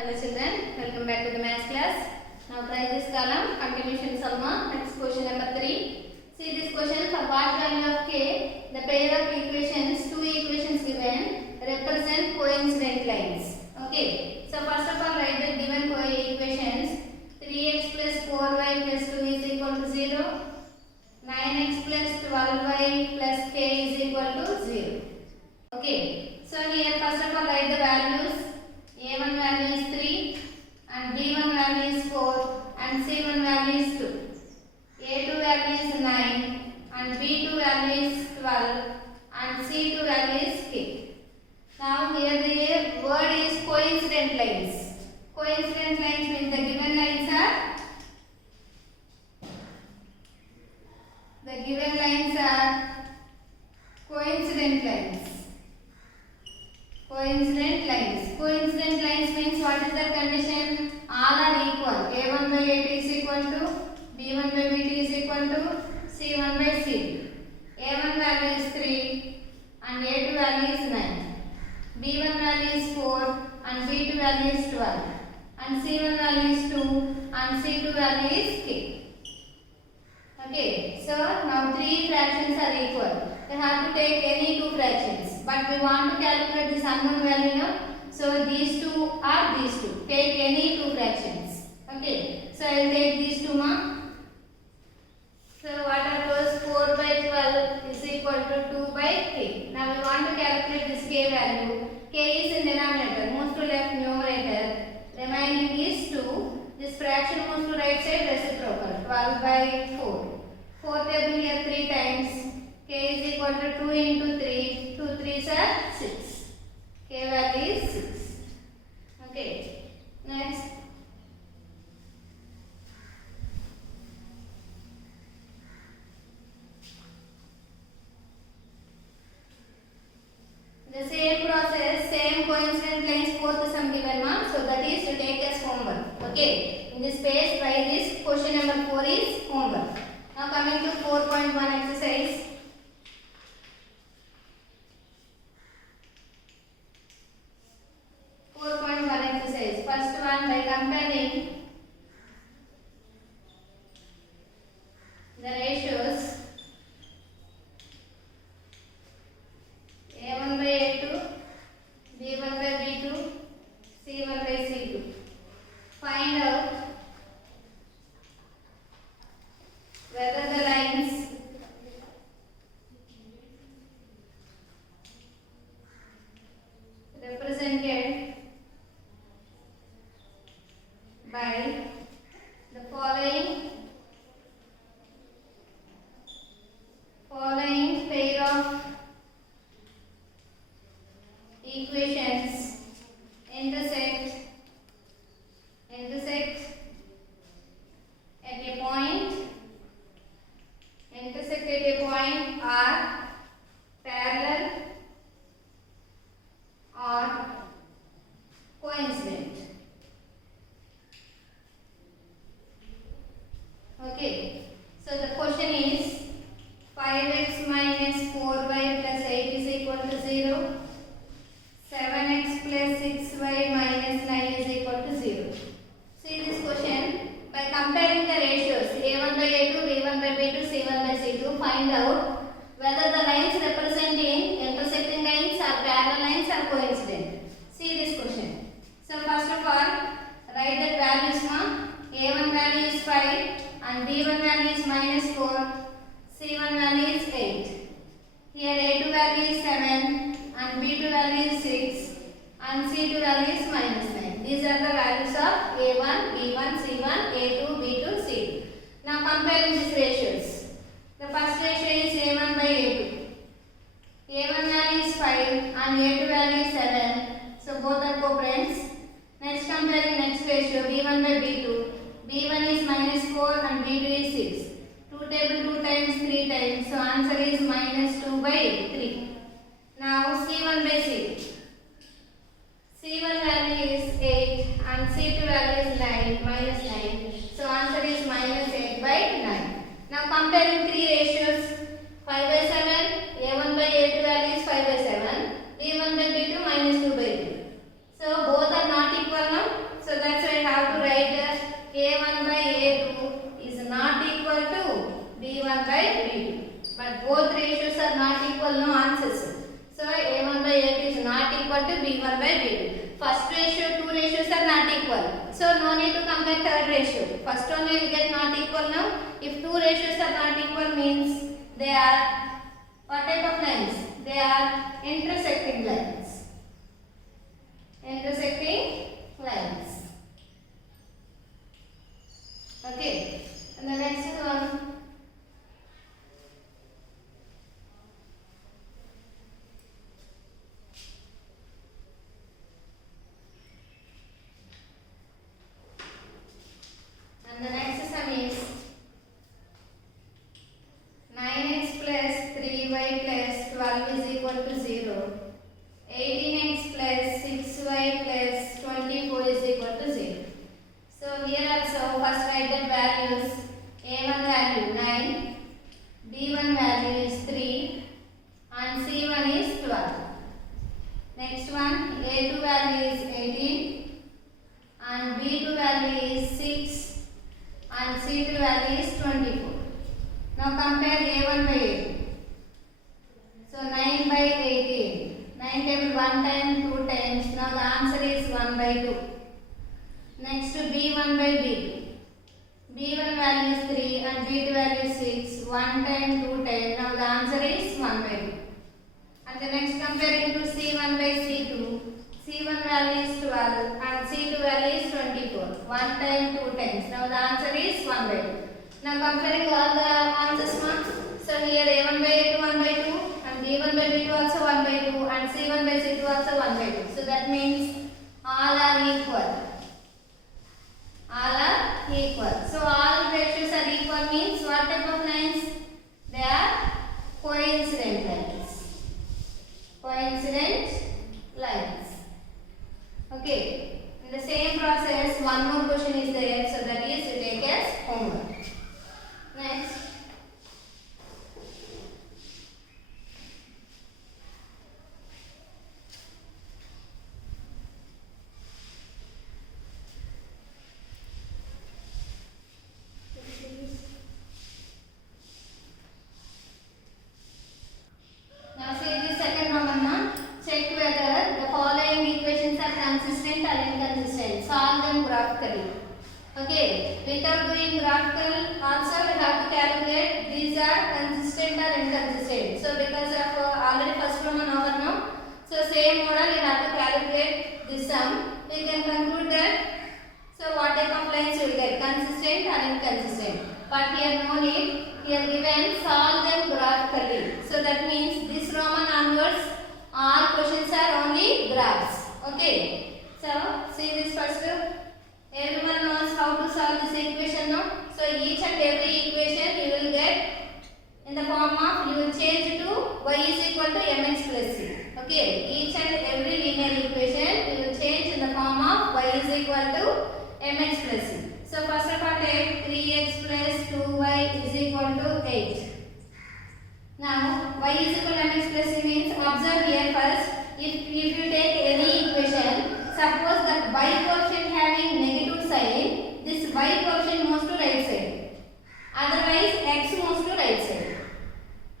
Hello children, welcome back to the maths class. Now try this column, continuation summa. Next question number 3. See this question, for what value of k, the pair of equations, two equations given, represent coincident lines. Okay, so first of all write the given equations. 3x plus 4y plus 2 is equal to 0. 9x plus 12y plus k is equal to 0. Okay, so here first of all write the values. A1 value is 3 and B1 value is 4 and C1 value is 2. A2 value is 9 and B2 value is 12 and C2 value is k. Now here the word is coincident lines. Coincident lines means the given lines are coincident lines. Coincident lines. Coincident lines means what is the condition? All are equal. A1 by A2 is equal to B1 by B2 is equal to C1 by C2. A1 value is 3 and A2 value is 9. B1 value is 4 and B2 value is 12. And C1 value is 2 and C2 value is k. Okay, so now three fractions are equal. We have to take any two fractions, but we want to calculate this unknown value now. So these two are these two. Take any two fractions. Okay, so I will take these two ma. So what are those? 4 by 12 is equal to 2 by k. Now we want to calculate this k value. K is in denominator, moves to left numerator. Remaining is 2. This fraction moves to right side, reciprocal. 12 by 4. 4 table here 3 times. K is equal to 2 into 3. 2 3s are 6. K value is 6. Okay. Next. The same process, same coincident lines, fourth sum given ma. So that is to take as homework. Okay. In this page, try this. Question number 4 is homework. Now coming to 4.1 exercise. 4.1 exercise. First one, by comparing the ratios A1 by A2, B1 by B2, C1 by C2. Find out whether the lines represented by the following pair of equations intersect at a point are parallel or coincident. Okay, so the question is 5x minus 4y plus 8 is equal to 0. 7x plus 6y minus 9 is equal to 0. See this question, by comparing the ratios A1 by A2, B1 by B2, C1 by C2, find out whether the lines representing intersecting lines are parallel lines or coincident. See this question. So first of all, write the values ma. A1 value is 5 and B1 value is minus 4. C1 value is 8. Here A2 value is 7 and B2 value is 6 and C2 value is minus 9. These are the values of A1, B1, C1, A2, B2, C2. Now comparing these ratios. The first ratio is A1 by A2. A1 value is 5 and A2 value is 7. So both are co-friends. Next comparing next ratio B1 by B2. B1 is minus 4 and B2 is 6. 2 table 2 times 3 times. So answer is minus 2 by 3. Now C1 by C2. C1 value is 8 and C2 value is 9, minus 9. So answer is minus 8 by 9. Now comparing three ratios. 5 by 7, A1 by A2 value is 5 by 7. B1 by B2 minus 2 by 3. So both are not equal now. ratios are not equal. So no need to compare third ratio. First one will get not equal now. If two ratios are not equal means they are what type of lines? They are intersecting lines. Intersecting lines. Okay. And the next one. And the next sum is 9x plus 3y plus 12 is equal to 0. 18x plus 6y plus 24 is equal to 0. So here also first write the values. A1 value 9, B1 value is 3 and C1 is 12. Next one, A2 value is 18 and B2 value is 6 and C3 value is 24. Now compare A1 by A2. So 9 by 18. 9 table 1 time, 2 times. Now the answer is 1 by 2. Next to B1 by B2. B1 value is 3 and B2 value is 6. 1 time, 2 times. Now the answer is 1 by 2. And the next comparing to C1 by C2. C1 value is 12 and C2 value is 24. 1 time, 2 times. Now the answer is 1 by 2. Now comparing all the answers. So here A1 by A2 1 by 2 and B1 by B2 also 1 by 2 and C1 by C2 also 1 by 2. So that means all are equal. All are equal. So all ratios are equal means what type of lines? They are coincident lines. Coincident lines. Okay. In the same process, one more question is there. So that is you take as homework. Next. Now see this second Roman. Check whether the following equations are consistent or inconsistent. Solve them graphically. Okay. Without doing graphical, also we have to calculate these are consistent or inconsistent. So because of already first Roman over now, so same model we have to calculate this sum. We can conclude that. So what type of lines you will get? Consistent or inconsistent. But here no need. Here given solve them graphically. So that means this Roman onwards all questions are only graphs. Okay. So see this first. Everyone knows how to solve this equation now. So each and every equation you will get in the form of, you will change to y is equal to mx plus c. Okay. Each and every linear equation you will change in the form of y is equal to mx plus c. So first of all take 3x plus 2y is equal to 8. Now y is equal to mx plus c means observe here first. If you take any equation, suppose the y coefficient having negative sign, this y coefficient moves to right side. Otherwise x moves to right side.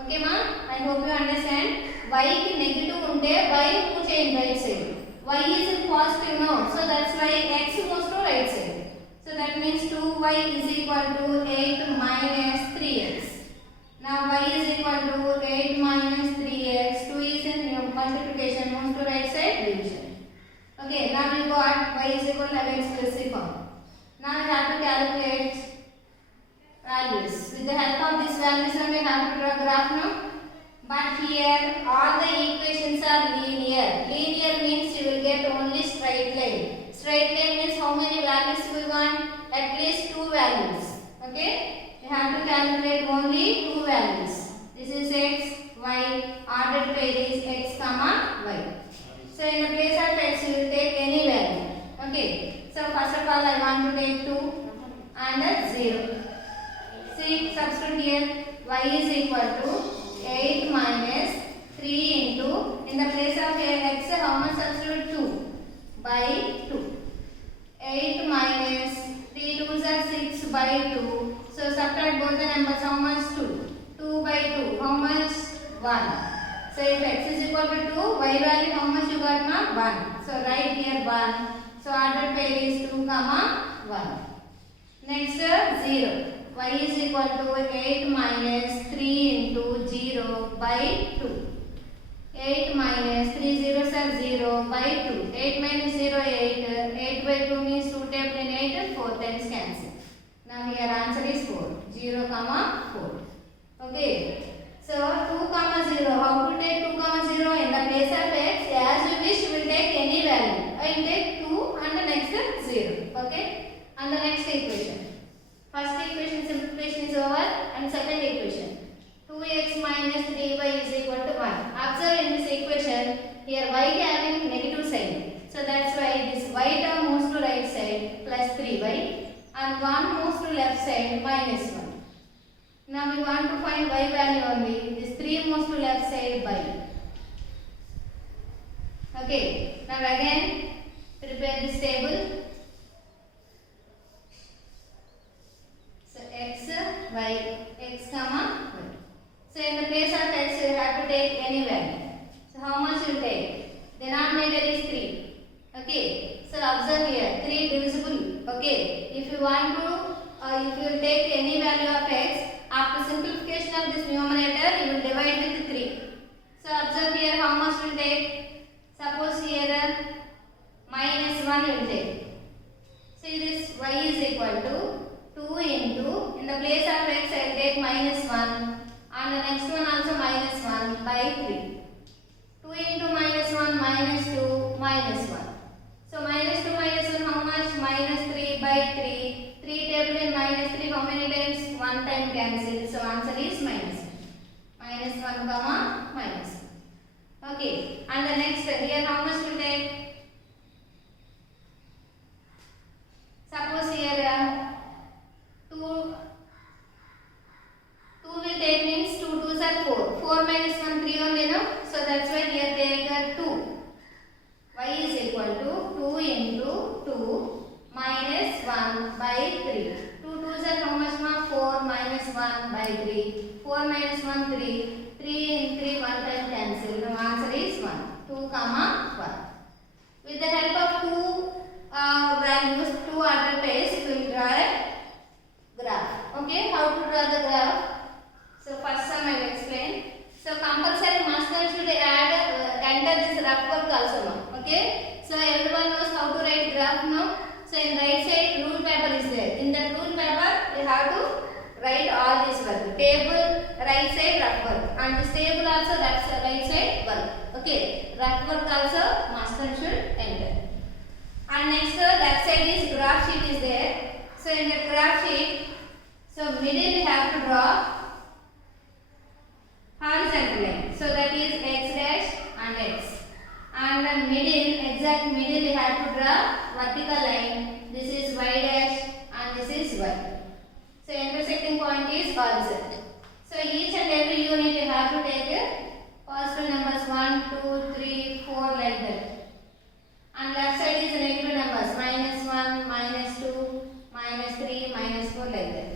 Okay ma? I hope you understand. Y ki negative unte y move in right side. Y is in positive no, so that's why x moves to right side. So that means 2y is equal to 8 minus 3x. Now y is equal to 8 minus 3x. 2 is in multiplication, moves to right side, division. Okay, now we got y is equal to mx plus c form. Now we have to calculate values. With the help of these values we have to draw graph now. But here all the equations are linear. Linear means you will get only straight line. Straight line means how many values we want? At least 2 values. Okay? You have to calculate only 2 values. This is x, y. Ordered pair is x, comma, y. So in the place of x you will take any value. Okay. So first of all I want to take 2 and 0. See, substitute here y is equal to 8 minus 3 into, in the place of x how much substitute? 2 by 2. 8 minus 3 2s are 6 by 2. So subtract both the numbers, how much? 2. 2 by 2, how much? 1. So if x is equal to 2, y value how much you got ma? 1. So write here 1. So ordered pair is 2, 1. Next 0. Y is equal to 8 minus 3 into 0 by 2. 8 minus 3 zeros are 0 by 2. 8 minus 0, 8. 8 by 2 means 2 tabled in 8, 4 times cancel. Now here answer is 4. 0, 4. Okay. So 2, 0. How to take 2, 0? In the place of x, as you wish, you will take any value. I will take 2 and the next 0. Okay. And the next equation. First equation simplification is over and second equation. 2x minus 3y is equal to 1. Observe in this equation, here y having negative sign. So that's why this y term moves to right side plus 3y and 1 moves to left side minus 1. Now we want to find y value only. This 3 moves to left side by. Okay. Now again prepare this table. So x, y, x, y. So in the place of x you have to take any value. So how much you take? Denominator is 3. Okay. So observe here 3 divisible. Okay. If you want to, if you take any value of x, after simplification of this numerator, you will divide with 3. So observe here how much will take. Suppose here minus 1 will take. See this y is equal to 2 into, in the place of x I will take minus 1 and the next one also minus 1 by 3. 2 into minus 1 minus 2 minus 1. So minus 2 minus 1 how much? Minus 3 by 3. 3 tabled in minus 3 how many times? 1 time cancelled. So answer is minus 1. Minus 1 minus 1. Okay. And the next here how much will take? Suppose here 2 will take means 2 2s are 4. 4 minus 1 3 only no. So that's why here take 2. Y is equal to 2 into 2 minus 1 by 3. 2 2s are how much ma? 4 minus 1 by 3. 4 minus 1 3. 3 in 3 1 time cancel. The answer is 1. 2, 1. With the help of two values, 2 ordered pairs, we will draw a graph. Okay, how to draw the graph? So first sum I will explain. So compulsory master should enter this rough work also now. Okay. So everyone knows how to write graph now. So in right side rule paper is there. In that rule paper you have to write all this work. Table right side rough work and this table also right side work. Okay. Rough work also master should enter. And next left side is graph sheet is there. So in the graph sheet, so middle we have to draw horizontal line. So that is x dash and x. And the middle, exact middle we have to draw vertical line. This is y dash and this is y. So intersecting point is horizontal. So each and every unit you have to take positive numbers 1, 2, 3, 4 like that. And left side is negative numbers minus 1, minus 2, minus 3, minus 4 like that.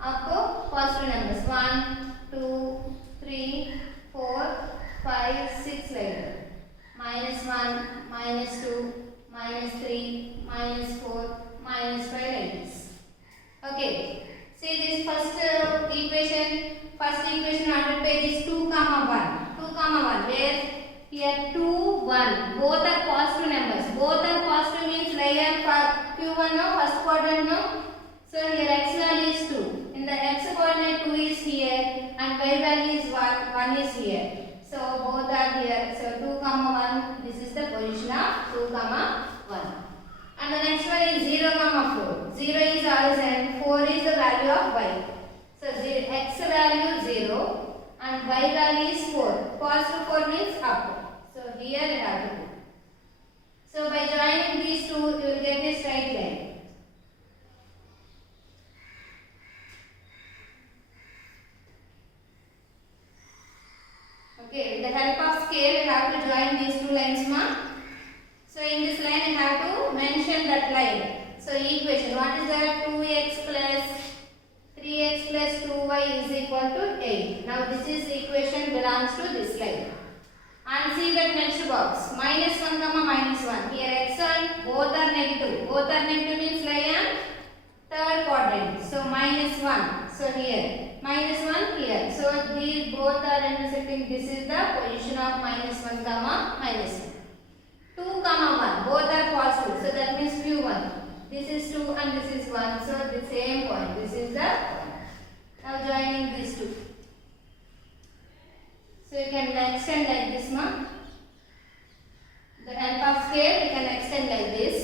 Up to positive numbers 1, 2, 3, 4, 5, 6 like that. Minus 1, minus 2, minus 3, minus 4, minus 5 like this. Okay. See this first equation. First equation ordered pair is 2, 1. 2, 1. Where? Here 2, 1. Both are positive numbers. Both are positive means layer Q1 no, first quadrant no. So here x value is 2. In the x coordinate 2 is here and y value is 1 is here. So both are here. So 2, 1. This is the position of 2, 1. And the next one is 0, 4. 0 is horizontal. 4 is the value of y. So x value 0 and y value is 4. Positive 4 means up. So here you have to do. So by joining these two, you will get a straight line. Okay, with the help of scale, you have to join these two lines, ma. So in this line, you have to mention that line. So equation, what is that? 2x plus 3x plus 2y is equal to 8. Now this is equation belongs to this line. And and see that next box minus 1 comma minus 1. Here x1 both are negative. Both are negative means lie on third quadrant. So minus 1. So here minus 1 here. So these both are intersecting. This is the position of minus 1 comma minus 1. 2 comma 1 both are positive. So that means q1. This is 2 and this is 1. So the same point. This is the point. Now joining these two. So you can extend like this one. The help of scale you can extend like this.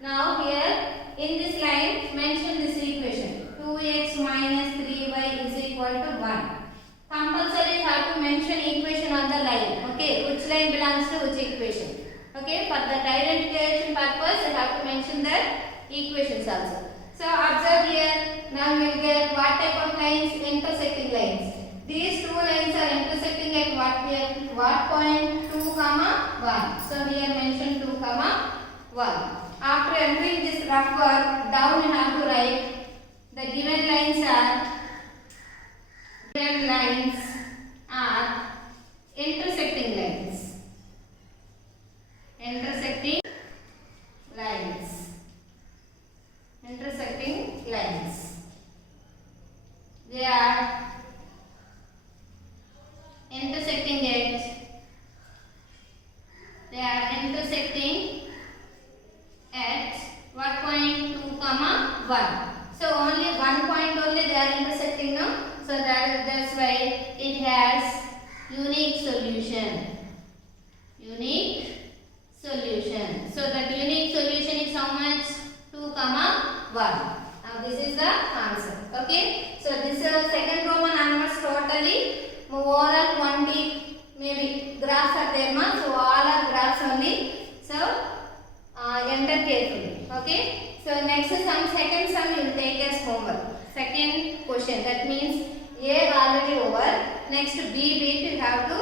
Now here in this line mention this equation. 2x minus 3y is equal to 1. Compulsory you have to mention equation on the line. Okay, which line belongs to which equation. Okay, for the identification purpose you have to mention the equations also. So observe here. Now you will get what type of lines? Intersecting lines. These two lines are intersecting at what point? 2 comma 1. So here mention 2 comma 1. After entering this rough work, down you have to write the given lines are intersecting lines. Intersecting lines. Intersecting lines. They are intersecting at what point? 2 comma 1. So only one point only they are intersecting now. So that's why it has unique solution. Unique solution. So that unique solution is how much? 2 comma 1. Now this is the answer. Okay. So this is the second Roman numbers totally. Overall 20 maybe graphs are there, so all are graphs only. So enter carefully. Okay. So next sum, second sum you will take as homework. Second question, that means A already over. Next B you have to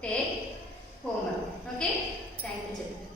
take homework. Okay. Thank you children.